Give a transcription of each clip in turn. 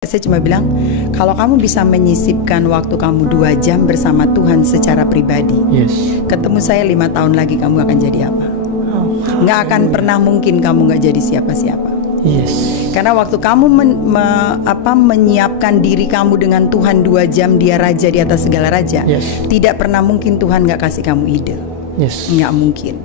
Saya cuma bilang, kalau kamu bisa menyisipkan waktu kamu 2 jam bersama Tuhan secara pribadi, ketemu saya 5 tahun lagi, kamu akan jadi apa? Nggak akan pernah mungkin kamu nggak jadi siapa-siapa. Karena waktu kamu menyiapkan diri kamu dengan Tuhan 2 jam, dia raja di atas segala raja, tidak pernah mungkin Tuhan nggak kasih kamu ide. Nggak mungkin.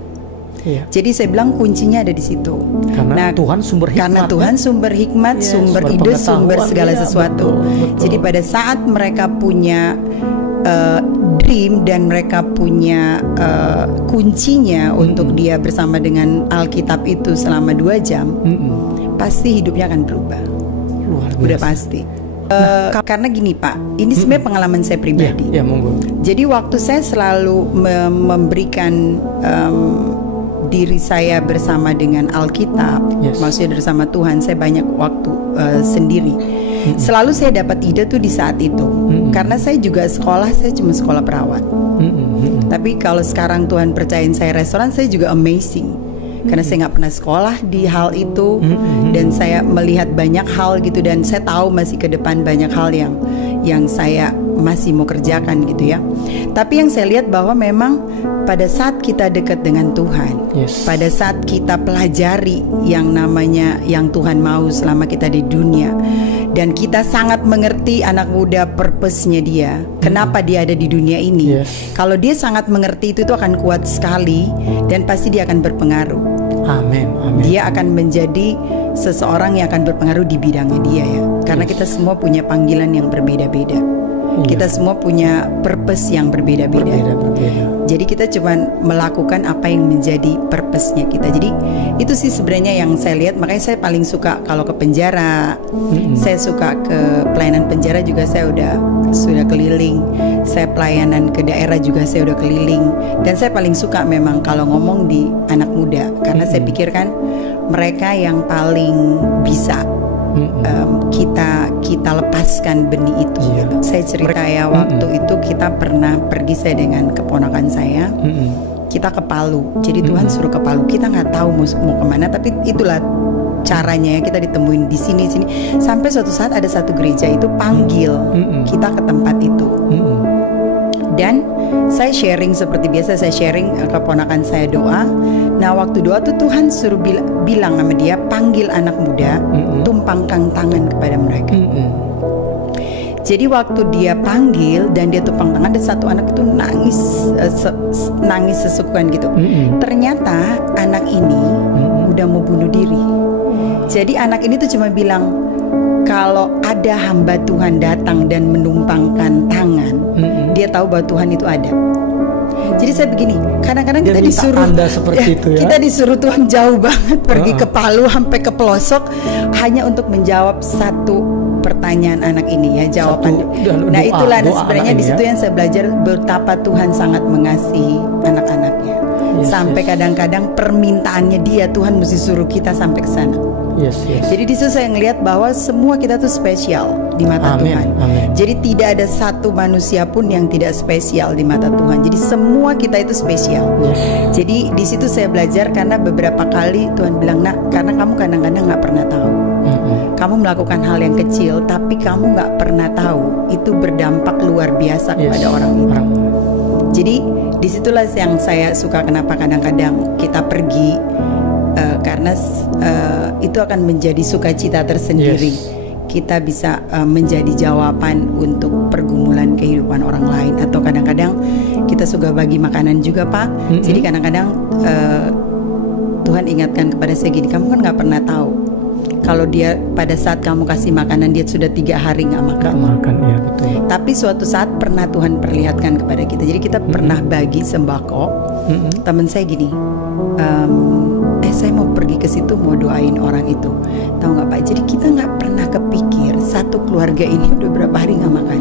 Jadi saya bilang kuncinya ada di situ. Karena Tuhan sumber hikmat. Karena Tuhan sumber hikmat, sumber ide, sumber segala sesuatu. Betul. Jadi pada saat mereka punya dream dan mereka punya kuncinya untuk dia bersama dengan Alkitab itu selama 2 jam, pasti hidupnya akan berubah. Udah pasti. Karena gini Pak, ini sebenarnya pengalaman saya pribadi. Jadi waktu saya selalu memberikan diri saya bersama dengan Alkitab, maksudnya bersama Tuhan, saya banyak waktu sendiri. Selalu saya dapat ide tuh di saat itu. Karena saya juga sekolah, saya cuma sekolah perawat. Tapi kalau sekarang Tuhan percayain saya restoran, saya juga amazing. Karena saya nggak pernah sekolah di hal itu, dan saya melihat banyak hal gitu, dan saya tahu masih ke depan banyak hal yang saya masih mau kerjakan gitu ya. Tapi yang saya lihat bahwa memang pada saat kita dekat dengan Tuhan, pada saat kita pelajari yang namanya yang Tuhan mau selama kita di dunia, dan kita sangat mengerti anak muda purpose-nya dia, kenapa dia ada di dunia ini. Kalau dia sangat mengerti itu akan kuat sekali, dan pasti dia akan berpengaruh. Amin. Dia akan menjadi seseorang yang akan berpengaruh di bidangnya dia ya. Karena kita semua punya panggilan yang berbeda-beda. Kita semua punya purpose yang berbeda-beda. Jadi kita cuma melakukan apa yang menjadi purpose-nya kita. Jadi itu sih sebenarnya yang saya lihat. Makanya saya paling suka kalau ke penjara. Saya suka ke pelayanan penjara juga, saya sudah keliling. Saya pelayanan ke daerah juga saya udah keliling. Dan saya paling suka memang kalau ngomong di anak muda, karena saya pikirkan mereka yang paling bisa kita lepaskan benih itu gitu. Saya cerita ya, waktu itu kita pernah pergi, saya dengan keponakan saya, kita ke Palu. Jadi Tuhan suruh ke Palu, kita nggak tahu mau kemana, tapi itulah caranya ya, kita ditemuin di sini. Sampai suatu saat ada satu gereja itu panggil kita ke tempat itu. Dan saya sharing seperti biasa, saya sharing keponakan saya doa. Nah waktu doa tuh Tuhan suruh bilang sama dia, panggil anak muda, tumpangkan tangan kepada mereka. Jadi waktu dia panggil dan dia tumpang tangan, ada satu anak itu nangis sesekuan gitu. Ternyata anak ini udah mau bunuh diri. Jadi anak ini tuh cuma bilang, kalau ada hamba Tuhan datang dan menumpangkan tangan, dia tahu bahwa Tuhan itu ada. Jadi saya begini, kadang-kadang kita disuruh kita disuruh Tuhan jauh banget pergi ke Palu sampai ke pelosok hanya untuk menjawab satu pertanyaan anak ini ya, jawabannya. Nah itulah sebenarnya di situ yang saya belajar betapa Tuhan sangat mengasihi anak-anaknya. Sampai kadang-kadang permintaannya dia, Tuhan mesti suruh kita sampai ke sana. Jadi di situ saya ngelihat bahwa semua kita tuh spesial di mata Tuhan. Jadi tidak ada satu manusia pun yang tidak spesial di mata Tuhan. Jadi semua kita itu spesial. Jadi di situ saya belajar, karena beberapa kali Tuhan bilang, nak, karena kamu kadang-kadang nggak pernah tahu. Kamu melakukan hal yang kecil, tapi kamu nggak pernah tahu itu berdampak luar biasa kepada orang itu. Jadi disitulah yang saya suka, kenapa kadang-kadang kita pergi. Karena itu akan menjadi sukacita tersendiri. Kita bisa menjadi jawaban untuk pergumulan kehidupan orang lain. Atau kadang-kadang kita suka bagi makanan juga Pak. Jadi kadang-kadang Tuhan ingatkan kepada saya gini, kamu kan gak pernah tahu kalau dia pada saat kamu kasih makanan, dia sudah 3 hari gak makan. Ya, betul. Tapi suatu saat pernah Tuhan perlihatkan kepada kita. Jadi kita pernah bagi sembako. Teman saya gini, saya mau pergi ke situ mau doain orang itu, tahu nggak Pak? Jadi kita nggak pernah kepikir satu keluarga ini udah berapa hari nggak makan.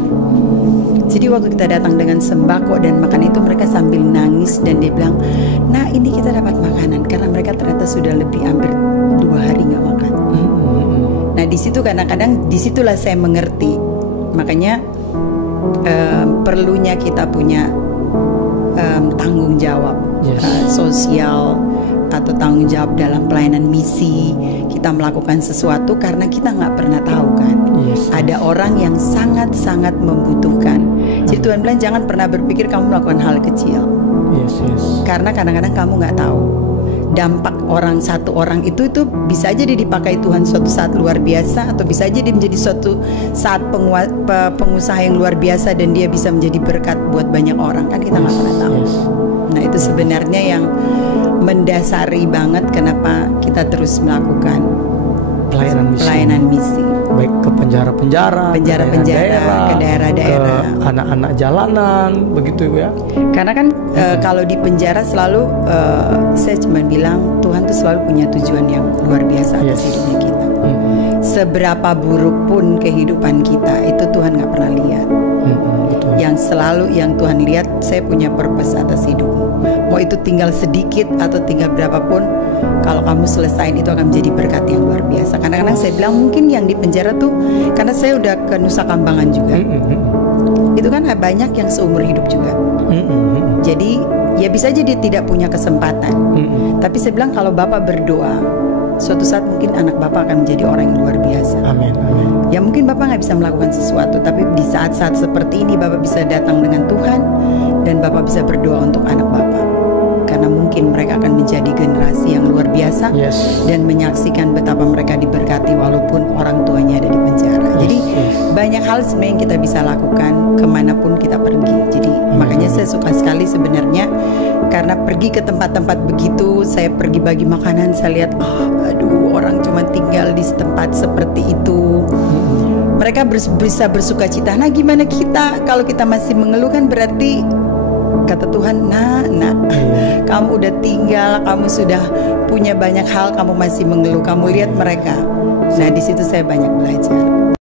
Jadi waktu kita datang dengan sembako dan makan itu, mereka sambil nangis dan dia bilang, nah ini kita dapat makanan karena mereka ternyata sudah lebih hampir 2 hari nggak makan. Nah di situ kadang-kadang disitulah saya mengerti, makanya perlunya kita punya tanggung jawab sosial atau tanggung jawab dalam pelayanan misi, kita melakukan sesuatu karena kita nggak pernah tahu kan. Ada orang yang sangat-sangat membutuhkan. Jadi Tuhan bilang jangan pernah berpikir kamu melakukan hal kecil. Karena kadang-kadang kamu nggak tahu dampak satu orang itu bisa aja dia dipakai Tuhan suatu saat luar biasa, atau bisa aja dia menjadi suatu saat pengusaha yang luar biasa dan dia bisa menjadi berkat buat banyak orang, kan kita nggak pernah tahu. Nah itu sebenarnya yang mendasari banget kenapa kita terus melakukan pelayanan misi. Baik ke penjara-penjara, ke daerah-daerah, ke anak-anak jalanan, begitu ya. Karena kan kalau di penjara selalu saya cuma bilang Tuhan tuh selalu punya tujuan yang luar biasa atas hidupnya kita. Seberapa buruk pun kehidupan kita itu Tuhan nggak pernah lihat. Yang Tuhan lihat, saya punya purpose atas hidupmu. Mau itu tinggal sedikit atau tinggal berapapun, kalau kamu selesain itu akan menjadi berkat yang luar biasa. Kadang-kadang saya bilang mungkin yang di penjara tuh, karena saya udah ke Nusa Kambangan juga, itu kan banyak yang seumur hidup juga. Jadi ya bisa aja dia tidak punya kesempatan. Tapi saya bilang kalau Bapak berdoa, suatu saat mungkin anak Bapak akan menjadi orang yang luar biasa. Amin. Ya mungkin Bapak nggak bisa melakukan sesuatu, tapi di saat-saat seperti ini Bapak bisa datang dengan Tuhan dan Bapak bisa berdoa untuk anak Bapak, karena mungkin mereka akan menjadi generasi yang luar biasa dan menyaksikan betapa mereka diberkati walaupun orang tuanya ada di penjara. Jadi banyak hal sebenarnya yang kita bisa lakukan kemanapun kita pergi. Jadi makanya saya suka sekali sebenarnya, karena pergi ke tempat-tempat begitu, saya pergi bagi makanan, saya lihat aduh orang cuma tinggal di tempat seperti itu. Mereka bisa bersuka cita. Nah gimana kita? Kalau kita masih mengeluh kan berarti kata Tuhan, kamu udah tinggal, kamu sudah punya banyak hal, kamu masih mengeluh. Kamu lihat mereka. Nah di situ saya banyak belajar.